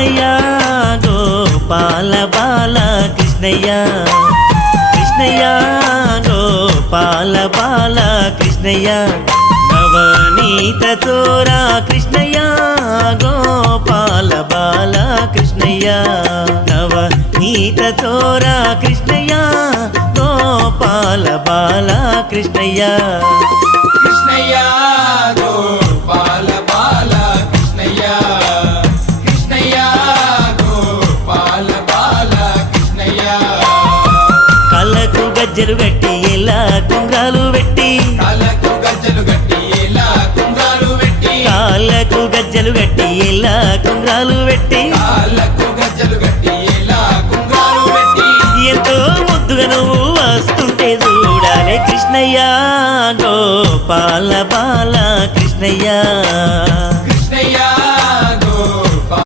కృష్ణయ్య గోపాల బాల కృష్ణయ్య కృష్ణయ్య గోపాల బాల కృష్ణయ్య నవనీత చోరా కృష్ణయ్య గోపాల బాల కృష్ణయ్య నవనీత చోరా కృష్ణయ్య గోపాల బాల కృష్ణయ్య కృష్ణయ్య గోపాల బాల కృష్ణయ్య కృష్ణయ్య గోపాల బాల కృష్ణయ్య కళ్ళకు గజ్జలు కట్టి ఎలా కుంగాలు పెట్టి కాళ్ళకు గజ్జలు గట్టి ఎలా కుంగాలు పెట్టి కాళ్ళకు గజ్జలు కట్టి ఎలా కుంగాలు పెట్టి కాళ్ళకు గజ్జలు గట్టి ఎలా కుంగాలు పెట్టి ఎంతో ముద్దుగా నువ్వు వస్తుంటే చూడాలి కృష్ణయ్య గోపాల బాల కృష్ణయ్య కృష్ణయ్య